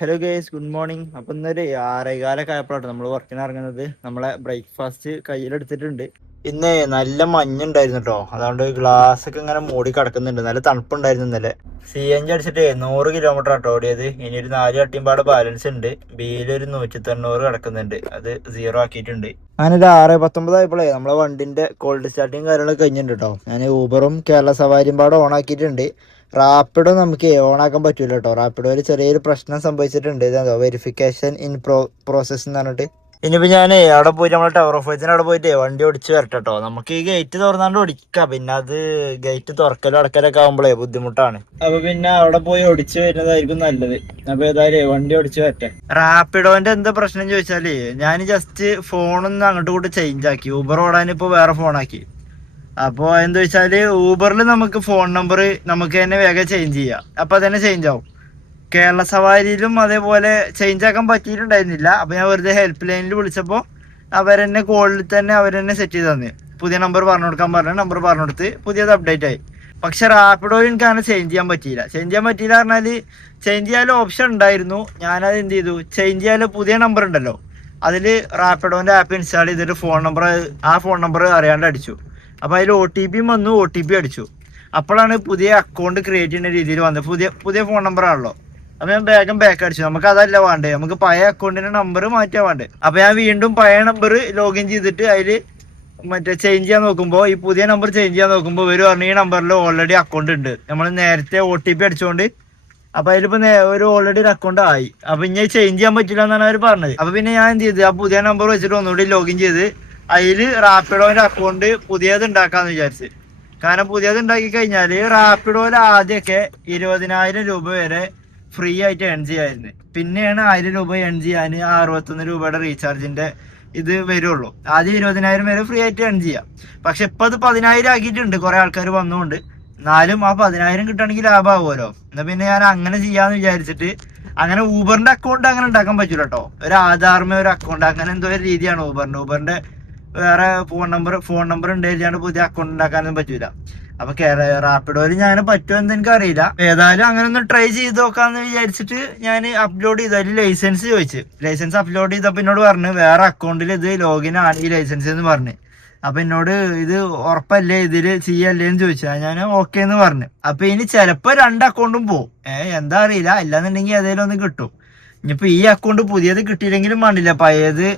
Hello guys, good morning. അപ്പം ഇന്നൊരു 6:15 ആയപ്പോഴാണ് നമ്മൾ വർക്കിന് ഇറങ്ങുന്നത്. നമ്മളെ ബ്രേക്ക്ഫാസ്റ്റ് കയ്യിലെടുത്തിട്ടുണ്ട്. ഇന്ന് നല്ല മഞ്ഞുണ്ടായിരുന്നു കേട്ടോ. അതുകൊണ്ട് ഗ്ലാസ് ഒക്കെ ഇങ്ങനെ മൂടി കിടക്കുന്നുണ്ട്. നല്ല തണുപ്പുണ്ടായിരുന്നു ഇന്നലെ. CNG അടിച്ചിട്ട് 100 കിലോമീറ്റർ ആട്ടോ ഓടിയത്. ഇനി ഒരു 4 കട്ടിമ്പാട് ബാലൻസ് ഉണ്ട്. ബിയിൽ ഒരു 190 കിടക്കുന്നുണ്ട്. അത് സീറോ ആക്കിയിട്ടുണ്ട്. അങ്ങനെ ഒരു 6:19 ആയപ്പോഴേ നമ്മളെ വണ്ടിന്റെ കോൾഡ് സ്റ്റാർട്ടിങ് കാര്യങ്ങളൊക്കെ കഴിഞ്ഞിട്ടുണ്ട് കേട്ടോ. ഞാൻ ഊബറും കേരള സവാരിയും പാടെ ഓൺ ആക്കിയിട്ടുണ്ട്. റാപ്പിഡോ നമുക്ക് ഓൺ ആക്കാൻ പറ്റൂല കേട്ടോ. റാപ്പിഡോയിൽ ചെറിയൊരു പ്രശ്നം സംഭവിച്ചിട്ടുണ്ട്. ഇതാ വെരിഫിക്കേഷൻ ഇൻ പ്രോസസ് എന്ന് പറഞ്ഞിട്ട്. ഇനിയിപ്പോൾ ഞാൻ അവിടെ പോയിട്ട് നമ്മളെ ടവർ ഓഫ് വൈസിന് അവിടെ പോയിട്ട് വണ്ടി ഓടിച്ച് വരട്ടെ കേട്ടോ. നമുക്ക് ഈ ഗേറ്റ് തുറന്നാണ്ട് ഓടിക്കാം. പിന്നെ അത് ഗേറ്റ് തുറക്കലും അടക്കലൊക്കെ ആകുമ്പോഴേ ബുദ്ധിമുട്ടാണ്. അപ്പൊ പിന്നെ അവിടെ പോയി ഓടിച്ച് വരുന്നതായിരിക്കും നല്ലത്. അപ്പൊ ഏതായാലും വണ്ടി ഓടിച്ച് വരട്ടെ. റാപ്പിഡോന്റെ എന്താ പ്രശ്നം ചോദിച്ചാല്, ഞാൻ ജസ്റ്റ് ഫോണൊന്ന് അങ്ങോട്ട് കൂട്ട് ചേഞ്ച് ആക്കി. ഊബർ ഓടാനിപ്പോ വേറെ ഫോണാക്കി. അപ്പോൾ എന്താ വെച്ചാല് ഊബറിൽ നമുക്ക് ഫോൺ നമ്പർ നമുക്ക് തന്നെ വേഗം ചേഞ്ച് ചെയ്യാം. അപ്പൊ തന്നെ ചേഞ്ച് ആവും. കേരള സവാരിയിലും അതേപോലെ ചേഞ്ച് ആക്കാൻ പറ്റിയിട്ടുണ്ടായിരുന്നില്ല. അപ്പൊ ഞാൻ വെറുതെ ഹെൽപ്പ് ലൈനിൽ വിളിച്ചപ്പോൾ അവരെന്നെ കോളിൽ തന്നെ അവരെന്നെ സെറ്റ് ചെയ്ത് തന്നെ പുതിയ നമ്പർ പറഞ്ഞു കൊടുക്കാൻ പറഞ്ഞ നമ്പർ പറഞ്ഞു കൊടുത്ത് പുതിയത് അപ്ഡേറ്റ് ആയി. പക്ഷെ റാപ്പിഡോയിൽ എനിക്ക് അങ്ങനെ ചേഞ്ച് ചെയ്യാൻ പറ്റിയില്ല. പറഞ്ഞാല് ചേഞ്ച് ചെയ്യാൻ ഓപ്ഷൻ ഉണ്ടായിരുന്നു. ഞാനത് എന്ത് ചെയ്തു, ചേഞ്ച് ചെയ്യാൻ പുതിയ നമ്പർ ഉണ്ടല്ലോ, അതിൽ റാപ്പിഡോന്റെ ആപ്പ് ഇൻസ്റ്റാൾ ചെയ്തിട്ട് ആ ഫോൺ നമ്പർ അറിയാണ്ട് അടിച്ചു. അപ്പൊ അതിൽ OTP വന്നു, OTP അടിച്ചു. അപ്പോഴാണ് പുതിയ അക്കൗണ്ട് ക്രിയേറ്റ് ചെയ്യുന്ന രീതിയിൽ വന്നത്. പുതിയ ഫോൺ നമ്പർ ആണല്ലോ. അപ്പൊ ഞാൻ വേഗം ബാക്ക് അടിച്ചു. നമുക്ക് അതല്ല വേണ്ടേ, നമുക്ക് പഴയ അക്കൗണ്ടിന്റെ നമ്പർ മാറ്റാൻ വേണ്ടേ. അപ്പൊ ഞാൻ വീണ്ടും പഴയ നമ്പർ ലോഗിൻ ചെയ്തിട്ട് അതിൽ ചേഞ്ച് ചെയ്യാൻ നോക്കുമ്പോൾ, ഈ പുതിയ നമ്പർ ചേഞ്ച് ചെയ്യാൻ നോക്കുമ്പോൾ ഇവർ പറഞ്ഞു ഈ നമ്പറിൽ ഓൾറെഡി അക്കൗണ്ട് ഉണ്ട്, നമ്മൾ നേരത്തെ OTP അടിച്ചുകൊണ്ട്. അപ്പൊ അതിലിപ്പോ ഒരു ഓൾറെഡി ഒരു അക്കൗണ്ട് ആയി. അപ്പൊ ഇനി ചേഞ്ച് ചെയ്യാൻ പറ്റില്ല എന്നാണ് അവർ പറഞ്ഞത്. അപ്പൊ പിന്നെ ഞാൻ എന്ത് ചെയ്ത്, ആ പുതിയ നമ്പർ വെച്ചിട്ട് ഒന്നുകൂടി ലോഗിൻ ചെയ്ത് അതിൽ റാപ്പിഡോന്റെ അക്കൗണ്ട് പുതിയത് ഉണ്ടാക്കാന്ന് വിചാരിച്ച്. കാരണം പുതിയത് ഉണ്ടാക്കി കഴിഞ്ഞാൽ റാപ്പിഡോയിൽ ആദ്യമൊക്കെ 20,000 രൂപ വരെ ഫ്രീ ആയിട്ട് ഏൺ ചെയ്യായിരുന്നു. പിന്നെയാണ് 1000 രൂപ ഏൺ ചെയ്യാൻ 61 രൂപയുടെ റീചാർജിന്റെ ഇത് വരുള്ളൂ. ആദ്യം 20,000 വരെ ഫ്രീ ആയിട്ട് ഏൺ ചെയ്യാം. പക്ഷെ ഇപ്പൊ അത് 10,000 ആക്കിയിട്ടുണ്ട് കുറെ ആൾക്കാർ വന്നുകൊണ്ട്. എന്നാലും ആ 10,000 കിട്ടുകയാണെങ്കിൽ ലാഭമാവുമല്ലോ. എന്നാ പിന്നെ ഞാൻ അങ്ങനെ ചെയ്യാന്ന് വിചാരിച്ചിട്ട്, അങ്ങനെ ഊബറിന്റെ അക്കൗണ്ട് അങ്ങനെ ഉണ്ടാക്കാൻ പറ്റൂല കേട്ടോ. ഒരു ആധാർമേ ഒരു അക്കൗണ്ട് അങ്ങനെ എന്തോ ഒരു രീതിയാണ് ഊബറിന്റെ വേറെ ഫോൺ നമ്പർ ഉണ്ടായില്ലാണ്ട് പുതിയ അക്കൗണ്ട് ഉണ്ടാക്കാനൊന്നും പറ്റൂല. അപ്പൊ റാപ്പിഡോയിൽ ഞാൻ പറ്റുമെന്ന് എനിക്ക് അറിയില്ല. ഏതായാലും അങ്ങനെ ഒന്ന് ട്രൈ ചെയ്ത് നോക്കാന്ന് വിചാരിച്ചിട്ട് ഞാൻ അപ്ലോഡ് ചെയ്തു. അതിൽ ലൈസൻസ് ചോദിച്ചു. ലൈസൻസ് അപ്ലോഡ് ചെയ്തപ്പോൾ എന്നോട് പറഞ്ഞു വേറെ അക്കൗണ്ടിൽ ഇത് ലോഗിൻ ആണ് ഈ ലൈസൻസ് എന്ന് പറഞ്ഞു. അപ്പൊ എന്നോട് ഇത് ഉറപ്പല്ലേ, ഇതില് ചെയ്യല്ലേ എന്ന് ചോദിച്ചാ ഞാൻ ഓക്കെ എന്ന് പറഞ്ഞു. അപ്പൊ ഇനി ചിലപ്പോ 2 അക്കൗണ്ടും പോവും. എന്താ അറിയില്ല. ഇല്ലാന്നുണ്ടെങ്കിൽ ഏതെങ്കിലും ഒന്ന് കിട്ടും. ഇനിയിപ്പോ ഈ അക്കൗണ്ട് പുതിയത് കിട്ടിയില്ലെങ്കിലും വേണ്ടില്ല, പഴയത്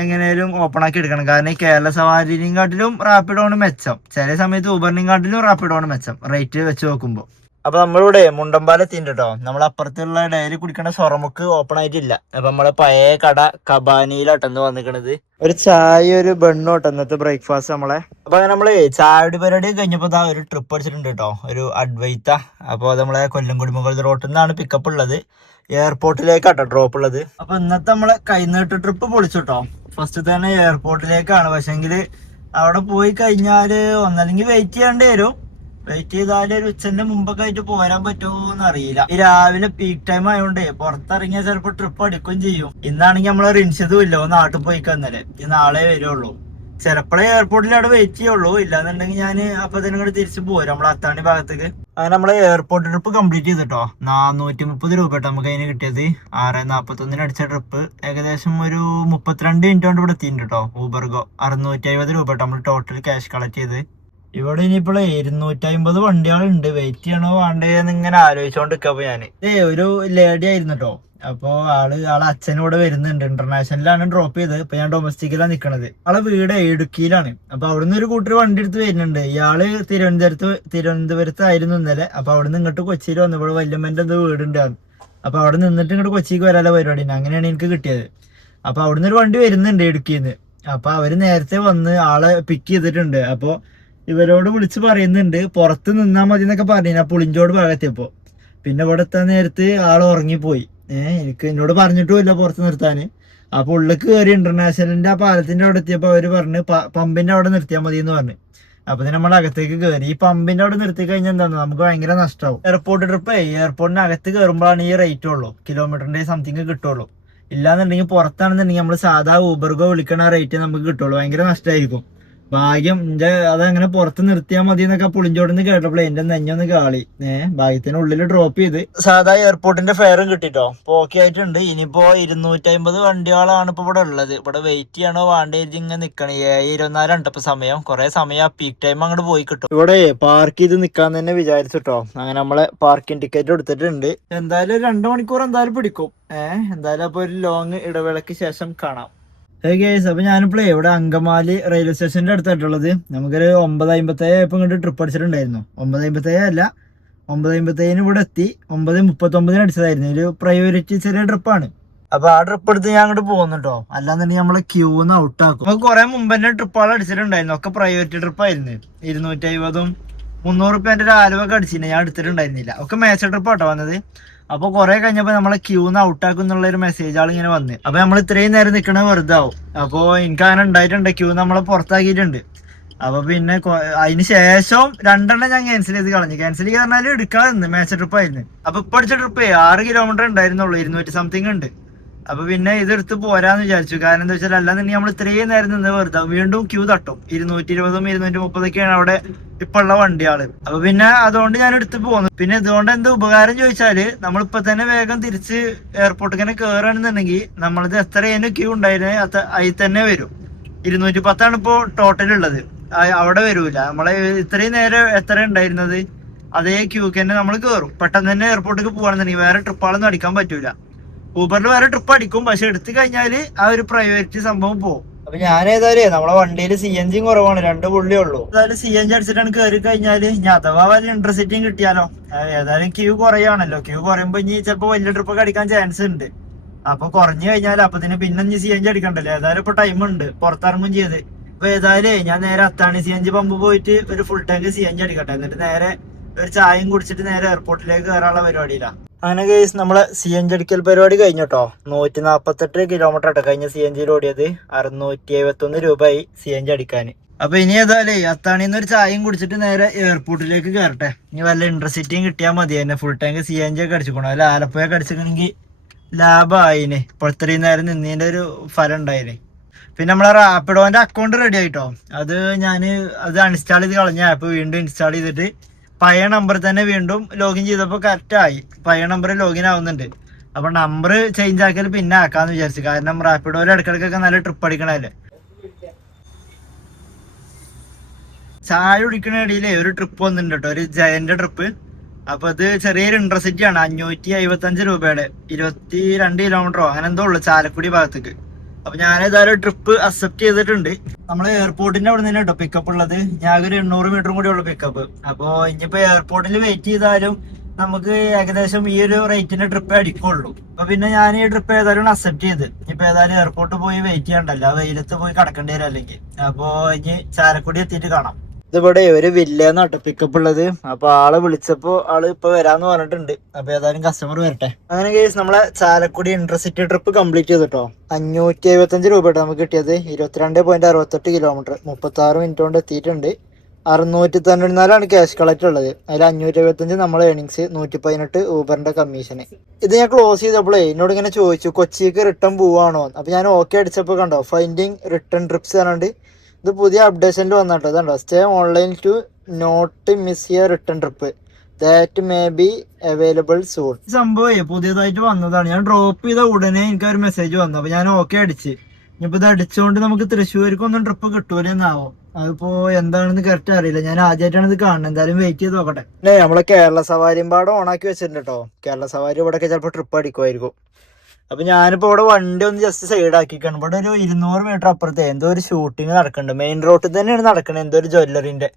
എങ്ങനെയും ഓപ്പൺ ആക്കി എടുക്കണം. കാരണം ഈ കേരള സവാരിനെക്കാട്ടിലും റാപ്പിഡോണ് മെച്ചം. ചില സമയത്ത് ഊബറിനെക്കാട്ടിലും റാപ്പിഡോണ് മെച്ചം റേറ്റ് വെച്ച് നോക്കുമ്പോൾ. അപ്പൊ നമ്മളിവിടെ മുണ്ടമ്പാലം എത്തിയിട്ടുണ്ട് കേട്ടോ. നമ്മളപ്പുറത്തുള്ള ഡയറി കുടിക്കണ സൊറമുക്ക് ഓപ്പൺ ആയിട്ടില്ല. അപ്പൊ നമ്മളെ പഴയ കട കബാനിയിലാട്ടെന്ന് വന്നിക്കണത്. ഒരു ചായ ഒരു ബണ്ണോട്ടോ ഇന്നത്തെ ബ്രേക്ക്ഫാസ്റ്റ് നമ്മളെ. അപ്പൊ നമ്മള് ചായയുടെ പരിപാടി കഴിഞ്ഞപ്പോ ഒരു ട്രിപ്പ് അടിച്ചിട്ടുണ്ട് കേട്ടോ, ഒരു അഡ്വൈത്ത. അപ്പൊ നമ്മളെ കൊല്ലംകുടിമുകൾ റോട്ടിൽ നിന്നാണ് പിക്കപ്പ് ഉള്ളത്. എയർപോർട്ടിലേക്കാട്ടോ ഡ്രോപ്പ് ഉള്ളത്. അപ്പൊ ഇന്നത്തെ നമ്മളെ കൈനീട്ട് ട്രിപ്പ് പൊളിച്ചു കേട്ടോ. ഫസ്റ്റ് തന്നെ എയർപോർട്ടിലേക്കാണ്. പക്ഷെങ്കില് അവിടെ പോയി കഴിഞ്ഞാല് ഒന്നല്ലെങ്കിൽ വെയിറ്റ് ചെയ്യേണ്ടി വരും. വെയിറ്റ് ചെയ്താല് ഒരു ഉച്ചന്റെ മുമ്പൊക്കെ ആയിട്ട് പോരാൻ പറ്റുമോന്ന് അറിയില്ല. ഈ രാവിലെ പീക്ക് ടൈം ആയതുകൊണ്ട് പുറത്തിറങ്ങിയാൽ ചിലപ്പോ ട്രിപ്പ് അടിക്കുകയും ചെയ്യും. ഇന്നാണെങ്കിൽ നമ്മളെ റിൻഷതും ഇല്ല, നാട്ടിൽ പോയി ഇന്നലെ. ഈ നാളെ വരുള്ളൂ. ചിലപ്പോഴേ എയർപോർട്ടിൽ അവിടെ വെയിറ്റ് ചെയ്യുള്ളൂ. ഇല്ലാന്നുണ്ടെങ്കിൽ ഞാൻ അപ്പൊ തന്നെ കൂടെ തിരിച്ചു പോരും നമ്മളെ അത്താണി ഭാഗത്തേക്ക്. അങ്ങനെ നമ്മളെ എയർപോർട്ട് ട്രിപ്പ് കംപ്ലീറ്റ് ചെയ്തിട്ടോ. 430 രൂപ കേട്ടോ നമുക്ക് അതിന് കിട്ടിയത്. 6:41 അടിച്ച ട്രിപ്പ് ഏകദേശം ഒരു 32 മിനിറ്റ് കൊണ്ട് ഇവിടെ എത്തിയിട്ടുണ്ട് കേട്ടോ. ഊബർഗോ 650 രൂപ കേട്ടോ നമ്മൾ ടോട്ടൽ ക്യാഷ് കളക്ട് ചെയ്ത്. ഇവിടെ ഇനിയിപ്പോൾ 250 വണ്ടികളുണ്ട്. വെയിറ്റ് ചെയ്യണോ വേണ്ടേന്ന് ഇങ്ങനെ ആലോചിച്ചോണ്ടിരിക്കപ്പോ ഞാന് ഒരു ലേഡി ആയിരുന്നു കേട്ടോ. അപ്പൊ ആളെ അച്ഛനൂടെ വരുന്നുണ്ട്. ഇന്റർനാഷണലാണ് ഡ്രോപ്പ് ചെയ്തത്. ഇപ്പൊ ഞാൻ ഡൊമസ്റ്റിക്കിലാണ് നിക്കണത്. ആളെ വീട് ഇടുക്കിയിലാണ്. അപ്പൊ അവിടുന്ന് ഒരു കൂട്ടർ വണ്ടി എടുത്ത് വരുന്നുണ്ട്. ഇയാള് തിരുവനന്തപുരത്തായിരുന്നു ഇന്നലെ. അപ്പൊ അവിടുന്ന് ഇങ്ങോട്ട് കൊച്ചിയിൽ വന്നപ്പോൾ വല്യമ്മന്റെ എന്തോ വീടുണ്ടായിരുന്നു. അപ്പൊ അവിടെ നിന്നിട്ട് ഇങ്ങോട്ട് കൊച്ചിക്ക് വരാനുള്ള പരിപാടി. അങ്ങനെയാണ് എനിക്ക് കിട്ടിയത്. അപ്പൊ അവിടുന്ന് ഒരു വണ്ടി വരുന്നുണ്ട് ഇടുക്കിന്ന്. അപ്പൊ അവര് നേരത്തെ വന്ന് ആളെ പിക്ക് ചെയ്തിട്ടുണ്ട്. അപ്പൊ ഇവരോട് വിളിച്ച് പറയുന്നുണ്ട് പുറത്ത് നിന്നാ മതി എന്നൊക്കെ പറഞ്ഞു. പുളിഞ്ചോട് ഭാഗത്തെപ്പോ പിന്നെ ഇവിടെ എത്താൻ നേരത്ത് ആൾ ഉറങ്ങിപ്പോയി. എന്നോട് പറഞ്ഞിട്ടുമില്ല പുറത്ത് നിർത്താന്. അപ്പൊ ഉള്ളിക്ക് കയറി ഇന്റർനാഷണലിന്റെ ആ പാലത്തിന്റെ അവിടെ എത്തിയപ്പോ അവര് പറഞ്ഞു പമ്പിന്റെ അവിടെ നിർത്തിയാൽ മതി എന്ന് പറഞ്ഞു. അപ്പൊ നമ്മൾ അകത്തേക്ക് കയറി. ഈ പമ്പിന്റെ അവിടെ നിർത്തി കഴിഞ്ഞാൽ എന്താണെന്ന് നമുക്ക് ഭയങ്കര നഷ്ടമാവും. എയർപോർട്ട് ട്രിപ്പ് എയർപോർട്ടിന് അകത്ത് കയറുമ്പോഴാണ് ഈ റേറ്റ് ഉള്ളൂ, കിലോമീറ്ററിന്റെ സംതിങ് കിട്ടുള്ളൂ. ഇല്ലാന്നുണ്ടെങ്കിൽ പുറത്താണെന്നുണ്ടെങ്കിൽ നമ്മൾ സാധാ ഊബർഗോ വിളിക്കണ റേറ്റ് നമുക്ക് കിട്ടുള്ളൂ. ഭയങ്കര നഷ്ടമായിരിക്കും. ഭാഗ്യം എന്റെ അതങ്ങനെ പുറത്ത് നിർത്തിയാൽ മതി എന്നൊക്കെ പുളിഞ്ചോടുന്ന് കേട്ടപ്പോഴേ എന്റെ നെഞ്ഞൊന്ന് കാളി. ഭാഗ്യത്തിനുള്ളിൽ ഡ്രോപ്പ് ചെയ്ത് സാധാ എയർപോർട്ടിന്റെ ഫെയറും കിട്ടിട്ടോ. ഓക്കെ ആയിട്ടുണ്ട്. ഇനിയിപ്പോ 250 വണ്ടികളാണ് ഇപ്പൊ ഇവിടെ ഉള്ളത്. ഇവിടെ വെയിറ്റ് ചെയ്യണോ വേണ്ട ഇങ്ങനെ നിക്കണേ. 7:24 ഇപ്പൊ സമയം. കുറെ സമയം പീക്ക് ടൈം അങ്ങോട്ട് പോയി കിട്ടും. ഇവിടെ പാർക്ക് ചെയ്ത് നിക്കാൻ തന്നെ വിചാരിച്ചിട്ടോ. അങ്ങനെ നമ്മളെ പാർക്കിംഗ് ടിക്കറ്റ് എടുത്തിട്ടുണ്ട്. എന്തായാലും 2 മണിക്കൂർ എന്തായാലും പിടിക്കും. എന്തായാലും അപ്പൊ ഒരു ലോങ് ഇടവേളയ്ക്ക് ശേഷം കാണാം. ഗേസ്, അപ്പൊ ഞാനിപ്പോഴേ ഇവിടെ അങ്കമാലി റെയിൽവേ സ്റ്റേഷന്റെ അടുത്തായിട്ടുള്ളത്. നമുക്കൊരു 9:57 ഇപ്പൊ ഇങ്ങോട്ട് ട്രിപ്പ് അടിച്ചിട്ടുണ്ടായിരുന്നു. 9:57 അല്ല, 9:57 ഇവിടെ എത്തി. 9:39 അടിച്ചതായിരുന്നു. ഒരു പ്രയോറിറ്റി ചെറിയ ട്രിപ്പാണ്. അപ്പൊ ആ ട്രിപ്പ് എടുത്ത് ഞാൻ അങ്ങോട്ട് പോകുന്നുട്ടോ. അല്ലാന്നുണ്ടെങ്കിൽ നമ്മളെ ക്യൂന്ന് ഔട്ടാക്കും. നമുക്ക് കുറെ മുമ്പ് തന്നെ ട്രിപ്പുകൾ അടിച്ചിട്ടുണ്ടായിരുന്നു. ഒക്കെ പ്രയോറിറ്റി ട്രിപ്പ് ആയിരുന്നു. 250ഉം 300 ഒരു ആലുവ ഒക്കെ അടിച്ചിട്ടുണ്ട്. ഞാൻ എടുത്തിട്ടുണ്ടായിരുന്നില്ല. ഒക്കെ മാച്ച് ട്രിപ്പ് ആട്ടോ വന്നത്. അപ്പൊ കുറെ കഴിഞ്ഞപ്പോ നമ്മളെ ക്യൂന്ന് ഔട്ടാക്കും എന്നുള്ള ഒരു മെസ്സേജ് ആൾ ഇങ്ങനെ വന്ന്. അപ്പൊ നമ്മൾ ഇത്രയും നേരം നിൽക്കണത് വെറുതെ ആവും. അപ്പൊ എനിക്ക് അങ്ങനെ ഉണ്ടായിട്ടുണ്ട്. ക്യൂ നമ്മളെ പുറത്താക്കിയിട്ടുണ്ട്. അപ്പൊ പിന്നെ അതിന് ശേഷം 2 ഞാൻ ക്യാൻസൽ ചെയ്ത് കളഞ്ഞു. ക്യാൻസൽ ചെയ്ത് പറഞ്ഞാൽ എടുക്കാതെ മാച്ച് ട്രിപ്പ് ആയിരുന്നു. അപ്പൊ ഇപ്പൊ അടിച്ച ട്രിപ്പ് 6 കിലോമീറ്റർ ഉണ്ടായിരുന്നുള്ളൂ. 200 സംതിങ് ഉണ്ട്. അപ്പൊ പിന്നെ ഇതെടുത്ത് പോരാന്ന് വിചാരിച്ചു. കാരണം എന്താ വെച്ചാൽ അല്ലാന്നുണ്ടെങ്കിൽ നമ്മൾ ഇത്രയും നേരം നിന്ന് വെറുതെ വീണ്ടും ക്യൂ തട്ടും. 220ഉം 230ഒക്കെയാണ് അവിടെ ഇപ്പൊ ഉള്ള വണ്ടികള്. അപ്പൊ പിന്നെ അതുകൊണ്ട് ഞാൻ എടുത്ത് പോന്നു. പിന്നെ ഇതുകൊണ്ട് എന്താ ഉപകാരം ചോദിച്ചാല്, നമ്മളിപ്പോ തന്നെ വേഗം തിരിച്ച് എയർപോർട്ടിൽ തന്നെ കയറുകയാണെന്നുണ്ടെങ്കിൽ നമ്മളിത് എത്രയേനും ക്യൂ ഉണ്ടായിരുന്നത് അതിൽ തന്നെ വരും. 210 ഇപ്പോ ടോട്ടൽ ഉള്ളത്. അവിടെ വരൂല. നമ്മളെ ഇത്രയും നേരം എത്ര ഉണ്ടായിരുന്നത് അതേ ക്യൂക്ക് തന്നെ നമ്മൾ കയറും. പെട്ടെന്ന് തന്നെ എയർപോർട്ടിലേക്ക് പോകണമെന്നുണ്ടെങ്കിൽ വേറെ ട്രിപ്പുകളൊന്നും അടിക്കാൻ പറ്റൂല. ഊബറിൽ വേറെ ട്രിപ്പ് അടിക്കും. പക്ഷെ എടുത്തു കഴിഞ്ഞാല് ആ ഒരു പ്രയോറിറ്റി സംഭവം പോകും. അപ്പൊ ഞാൻ ഏതായാലും നമ്മളെ വണ്ടിയിൽ CNG കുറവാണ്. 2 പുള്ളിയേ ഉള്ളൂ. ഏതായാലും CNG അടിച്ചിട്ടാണ് കയറി കഴിഞ്ഞാല് ഇനി അഥവാ വല്ല ഇന്റർസിറ്റിയും കിട്ടിയാലോ. ഏതായാലും ക്യൂ കുറയാണല്ലോ. ക്യൂ കുറയുമ്പോ ഇനി ചിലപ്പോ വലിയ ട്രിപ്പൊക്കെ അടിക്കാൻ ചാൻസ് ഉണ്ട്. അപ്പൊ കുറഞ്ഞു കഴിഞ്ഞാൽ അപ്പത്തിന് പിന്നെ ഇനി CNG അടിക്കണ്ടല്ലോ. ഏതായാലും ഇപ്പൊ ടൈം ഉണ്ട്, പുറത്തിറങ്ങും ചെയ്ത്. അപ്പൊ ഏതായാലും ഞാൻ നേരെ അത്താണി CNG പമ്പ് പോയിട്ട് ഒരു ഫുൾ ടാങ്ക് CNG അടിക്കട്ടെ. എന്നിട്ട് നേരെ ഒരു ചായയും കുടിച്ചിട്ട് നേരെ എയർപോർട്ടിലേക്ക് കയറാനുള്ള പരിപാടിയിലാണ്. അങ്ങനെ കേസ് നമ്മളെ CNG അടിക്കൽ പരിപാടി കഴിഞ്ഞോട്ടോ. 148 കിലോമീറ്റർ ആട്ടോ കഴിഞ്ഞ CNG ഓടിയത്. 671 രൂപയായി CNG അടിക്കാൻ. അപ്പൊ ഇനി ഏതായാലേ അത്താണിന്ന് ഒരു ചായയും കുടിച്ചിട്ട് നേരെ എയർപോർട്ടിലേക്ക് കയറട്ടെ. ഇനി വല്ല ഇന്റർസിറ്റിയും കിട്ടിയാൽ മതി. തന്നെ ഫുൾ ടാങ്ക് CNG ഒക്കെ അടിച്ചിക്കണോ. അല്ല ആലപ്പുഴയൊക്കെ അടിച്ചിക്കണമെങ്കിൽ ലാഭമായിന്. ഇപ്പോൾ ഇത്രയും നേരം നിന്നതിന്റെ ഒരു ഫലം ഉണ്ടായിന്. പിന്നെ നമ്മളെ റാപ്പിഡോന്റെ അക്കൗണ്ട് റെഡി ആയിട്ടോ. അത് അൺഇൻസ്റ്റാൾ ചെയ്ത് കളഞ്ഞ ആപ്പ് വീണ്ടും ഇൻസ്റ്റാൾ ചെയ്തിട്ട് പഴയ നമ്പർ തന്നെ വീണ്ടും ലോഗിൻ ചെയ്തപ്പോൾ കറക്റ്റ് ആയി. പഴയ നമ്പർ ലോഗിൻ ആവുന്നുണ്ട്. അപ്പൊ നമ്പർ ചേഞ്ച് ആക്കിയാൽ പിന്നെ ആക്കാന്ന് വിചാരിച്ചു. കാരണം റാപ്പിഡോയിൽ ഇടയ്ക്കിടയ്ക്കൊക്കെ നല്ല ട്രിപ്പ് അടിക്കണല്ലേ. ചായ കുടിക്കുന്ന ഇടയിലേ ഒരു ട്രിപ്പ് വന്നിട്ടുണ്ട് കേട്ടോ, ഒരു ജയന്റ് ട്രിപ്പ്. അപ്പൊ അത് ചെറിയൊരു ഇന്റർസിറ്റി ആണ്. 575 രൂപയുടെ 22 കിലോമീറ്ററോ അങ്ങനെ എന്തോ ഉള്ളു ചാലക്കുടി ഭാഗത്തേക്ക്. അപ്പൊ ഞാൻ ഏതായാലും ട്രിപ്പ് അക്സെപ്റ്റ് ചെയ്തിട്ടുണ്ട്. നമ്മള് എയർപോർട്ടിന്റെ അവിടെ നിന്ന് കേട്ടോ പിക്കപ്പ് ഉള്ളത്. ഞാൻ ഒരു 800 മീറ്ററും കൂടി ഉള്ളു പിക്കപ്പ്. അപ്പൊ ഇനിയിപ്പോ എയർപോർട്ടിൽ വെയിറ്റ് ചെയ്താലും നമുക്ക് ഏകദേശം ഈ ഒരു റേറ്റിന്റെ ട്രിപ്പ് അടിക്കുള്ളൂ. അപ്പൊ പിന്നെ ഞാൻ ഈ ട്രിപ്പ് ഏതായാലും അക്സെപ്റ്റ് ചെയ്ത് ഇനിയിപ്പോ ഏതായാലും എയർപോർട്ടിൽ പോയി വെയിറ്റ് ചെയ്യണ്ടല്ലോ. വെയിലത്ത് പോയി കിടക്കേണ്ടി വരും അല്ലെങ്കിൽ. അപ്പൊ ഇനി ചാലക്കുടി എത്തിയിട്ട് കാണാം. ഇതിവിടെ ഒരു വില്ലേന്നാട്ടോ പിക്കപ്പ് ഉള്ളത്. അപ്പൊ ആള് വിളിച്ചപ്പോ ആള് ഇപ്പൊ വരാന്ന് പറഞ്ഞിട്ടുണ്ട്. അപ്പൊ ഏതായാലും കസ്റ്റമർ വരട്ടെ. അങ്ങനെ കേസ് നമ്മളെ ചാലക്കുടി ഇന്റർസിറ്റി ട്രിപ്പ് കംപ്ലീറ്റ് ചെയ്തിട്ടോ. 575 രൂപ നമുക്ക് കിട്ടിയത്. 22.68 കിലോമീറ്റർ 36 മിനിറ്റ് കൊണ്ട് എത്തിയിട്ടുണ്ട്. 694 ക്യാഷ് കളക്ട് ഉള്ളത്. അതിൽ 575 നമ്മളെ ഏണിങ്സ്, 118 ഊബറിന്റെ കമ്മീഷന്. ഇത് ഞാൻ ക്ലോസ് ചെയ്തപ്പോഴേ എന്നോട് ഇങ്ങനെ ചോദിച്ചു കൊച്ചിക്ക് റിട്ടേൺ പോവാണോ. അപ്പൊ ഞാൻ ഓക്കെ അടിച്ചപ്പോ കണ്ടോ ഫൈൻഡിങ് റിട്ടേൺ ട്രിപ്സ് പറഞ്ഞിട്ട് ഇത് പുതിയ അപ്ഡേഷനിൽ വന്നിട്ടോ. ഇതുണ്ടോ stay online to not miss your return trip that may be available soon. സംഭവം പുതിയതായിട്ട് വന്നതാണ്. ഞാൻ ഡ്രോപ്പ് ചെയ്ത ഉടനെ എനിക്ക് ഒരു മെസ്സേജ് വന്നു. അപ്പൊ ഞാൻ ഓക്കെ അടിച്ച്. ഇനിയിപ്പോ ഇത് അടിച്ചുകൊണ്ട് നമുക്ക് തൃശ്ശൂർക്കൊന്നും ട്രിപ്പ് കിട്ടൂലെന്നാവും. അതിപ്പോ എന്താണെന്ന് കറക്റ്റ് അറിയില്ല. ഞാൻ ആദ്യമായിട്ടാണ് ഇത് കാണുന്നത്. എന്തായാലും വെയിറ്റ് ചെയ്ത് നോക്കട്ടെ. നമ്മളെ കേരള സവാരിയും പാടെ ഓണാക്കി വെച്ചിട്ടുണ്ട് കേട്ടോ. കേരള സവാരി ഇവിടെയൊക്കെ ചിലപ്പോൾ ട്രിപ്പ് അടിക്കുമായിരിക്കും. അപ്പൊ ഞാനിപ്പോ ഇവിടെ വണ്ടി ഒന്ന് ജസ്റ്റ് സൈഡ് ആക്കിക്കാണ്. ഇവിടെ ഒരു 200 മീറ്റർ അപ്പുറത്തെ എന്തോ ഒരു ഷൂട്ടിങ് നടക്കുന്നുണ്ട്. മെയിൻ റോഡിൽ തന്നെയാണ് നടക്കുന്നത്. എന്തോ ഒരു ജ്വല്ലറിന്റെ.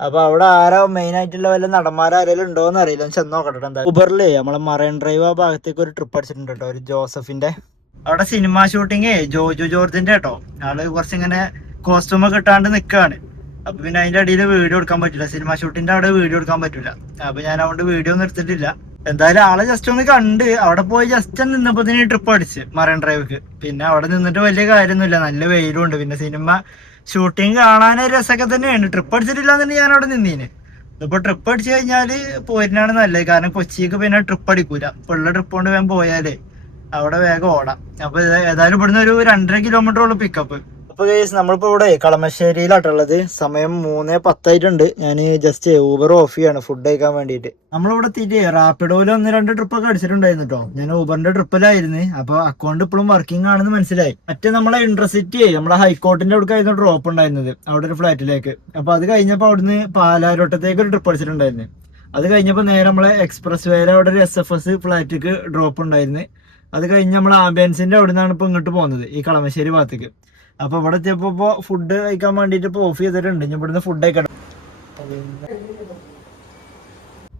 അപ്പൊ അവിടെ ആരാ മെയിൻ ആയിട്ടുള്ള വല്ല നടന്മാരും ഉണ്ടോന്ന് അറിയില്ല. ചെന്ന് നോക്കട്ടെ. എന്താ ഉബറിലേ നമ്മളെ മറൈൻ ഡ്രൈവ് ആ ഭാഗത്തേക്ക് ഒരു ട്രിപ്പ് അടിച്ചിട്ടുണ്ട് കേട്ടോ, ഒരു ജോസഫിന്റെ. അവിടെ സിനിമ ഷൂട്ടിങ് ജോജു ജോർജിന്റെ കേട്ടോ. ആള് കുറച്ചിങ്ങനെ കോസ്റ്റ്യൂം ഒക്കെ ഇട്ടാണ്ട് നിൽക്കുകയാണ്. അപ്പൊ പിന്നെ അതിന്റെ അടിയിൽ വീഡിയോ എടുക്കാൻ പറ്റില്ല. സിനിമ ഷൂട്ടിന്റെ അവിടെ വീഡിയോ എടുക്കാൻ പറ്റില്ല. അപ്പൊ ഞാൻ അതുകൊണ്ട് വീഡിയോ ഒന്നും എടുത്തിട്ടില്ല. എന്തായാലും ആളെ ജസ്റ്റ് ഒന്ന് കണ്ട് അവിടെ പോയി ജസ്റ്റ് നിന്നപ്പോ ട്രിപ്പ് അടിച്ച് മറൈൻ ഡ്രൈവ്ക്ക്. പിന്നെ അവിടെ നിന്നിട്ട് വലിയ കാര്യമൊന്നുമില്ല, നല്ല വെയിലും ഉണ്ട്. പിന്നെ സിനിമ ഷൂട്ടിങ് കാണാനൊരു രസമൊക്കെ തന്നെയാണ്. ട്രിപ്പ് അടിച്ചിട്ടില്ല എന്നുണ്ടെങ്കിൽ ഞാൻ അവിടെ നിന്നീന്. ഇപ്പൊ ട്രിപ്പ് അടിച്ചു കഴിഞ്ഞാല് പോയിരുന്നാണ് നല്ലത്. കാരണം കൊച്ചിക്ക് പിന്നെ ട്രിപ്പ് അടിക്കൂല. ഇപ്പൊ ഉള്ള ട്രിപ്പ് കൊണ്ട് വേഗം പോയാലേ അവിടെ വേഗം ഓടാം. അപ്പൊ ഏതായാലും ഇവിടുന്ന് ഒരു 2.5 കിലോമീറ്റർ ഉള്ളു പിക്കപ്പ്. അപ്പൊ ഗൈസ് നമ്മളിപ്പോ ഇവിടെ കളമശ്ശേരിയിലാട്ടുള്ളത്. സമയം 3:10 ഞാൻ ജസ്റ്റ് ഊബർ ഓഫ് ചെയ്യാണ് ഫുഡ് കഴിക്കാൻ വേണ്ടിയിട്ട്. നമ്മളിവിടെ എത്തിയിട്ട് റാപ്പിഡോയിൽ 1-2 ട്രിപ്പൊക്കെ അടിച്ചിട്ടുണ്ടായിരുന്നു കേട്ടോ. ഞാൻ ഊബറിന്റെ ട്രിപ്പിലായിരുന്നു. അപ്പൊ അക്കൗണ്ട് ഇപ്പോഴും വർക്കിംഗ് ആണെന്ന് മനസ്സിലായി. മറ്റേ നമ്മളെ ഇന്റർസിറ്റി നമ്മളെ ഹൈക്കോർട്ടിന്റെ അവിടെ ആയിരുന്നു ഡ്രോപ്പ് ഉണ്ടായിരുന്നത്, അവിടെ ഒരു ഫ്ലാറ്റിലേക്ക്. അപ്പൊ അത് കഴിഞ്ഞപ്പോ അവിടുന്ന് പാലാരോട്ടത്തേക്ക് ഒരു ട്രിപ്പ് അടിച്ചിട്ടുണ്ടായിരുന്നു. അത് കഴിഞ്ഞപ്പോ നേരെ നമ്മളെ എക്സ്പ്രസ് വേറെ അവിടെ ഒരു SFS ഫ്ലാറ്റിക്ക് ഡ്രോപ്പ് ഉണ്ടായിരുന്നു. അത് കഴിഞ്ഞ് നമ്മൾ ആംബിയൻസിന്റെ അവിടെ നിന്നാണ് ഇപ്പൊ ഇങ്ങോട്ട് പോകുന്നത്, ഈ കളമശ്ശേരി ഭാഗത്തേക്ക്. അപ്പൊ ഇവിടെ എത്തിയപ്പോ ഫുഡ് കഴിക്കാൻ വേണ്ടിട്ട് ഇപ്പൊ ഓഫ് ചെയ്തിട്ടുണ്ട്. ഞാൻ ഇവിടുന്ന് ഫുഡ് കഴിക്കണം.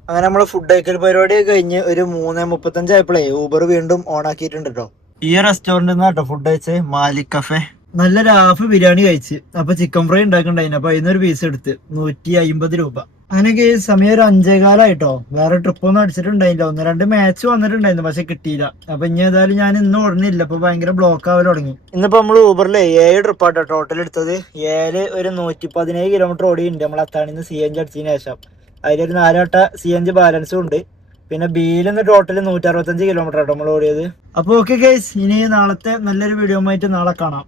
അങ്ങനെ നമ്മള് ഫുഡ് കഴിക്കൽ പരിപാടി കഴിഞ്ഞ് ഒരു 3:35 ആയപ്പോഴേ ഊബർ വീണ്ടും ഓൺ ആക്കിയിട്ടുണ്ട് കേട്ടോ. ഈ റെസ്റ്റോറന്റിൽ നിന്നാട്ടോ ഫുഡ് കഴിച്ച്, മാലിക് കഫേ. നല്ലൊരു ഹാഫ് ബിരിയാണി കഴിച്ച്. അപ്പൊ ചിക്കൻ ഫ്രൈ ഉണ്ടാക്കണ്ടായിരുന്നു. അപ്പൊ അതിനൊരു പീസ് എടുത്ത് 150 രൂപ. അങ്ങനെയൊക്കെ സമയം ഒരു 5:15 വേറെ ട്രിപ്പ് ഒന്നും അടിച്ചിട്ടുണ്ടായില്ല. 1-2 മാച്ച് വന്നിട്ടുണ്ടായിരുന്നു, പക്ഷെ കിട്ടിയില്ല. അപ്പൊ ഇനി ഏതായാലും ഞാൻ ഇന്ന് ഓടുന്നില്ല, അപ്പൊ ഭയങ്കര ബ്ലോക്ക് ആവൽ തുടങ്ങി. ഇന്നിപ്പോ നമ്മള് ഊബറിലെ 7 ട്രിപ്പാട്ടോ ടോട്ടൽ എടുത്തത്. 7 ഒരു 117 കിലോമീറ്റർ ഓടിയുണ്ട് നമ്മൾ അത്താണിന്ന് CNG അടിച്ചതിന് ശേഷം. അതിലൊരു 4 വട്ട CNG ബാലൻസും ഉണ്ട്. പിന്നെ ബിയിലിന്ന് ടോട്ടൽ 165 കിലോമീറ്റർ ആട്ടോ നമ്മൾ ഓടിയത്. അപ്പൊ ഓക്കെ ഗൈസ്, ഇനി നാളത്തെ നല്ലൊരു വീഡിയോ ആയിട്ട് നാളെ കാണാം.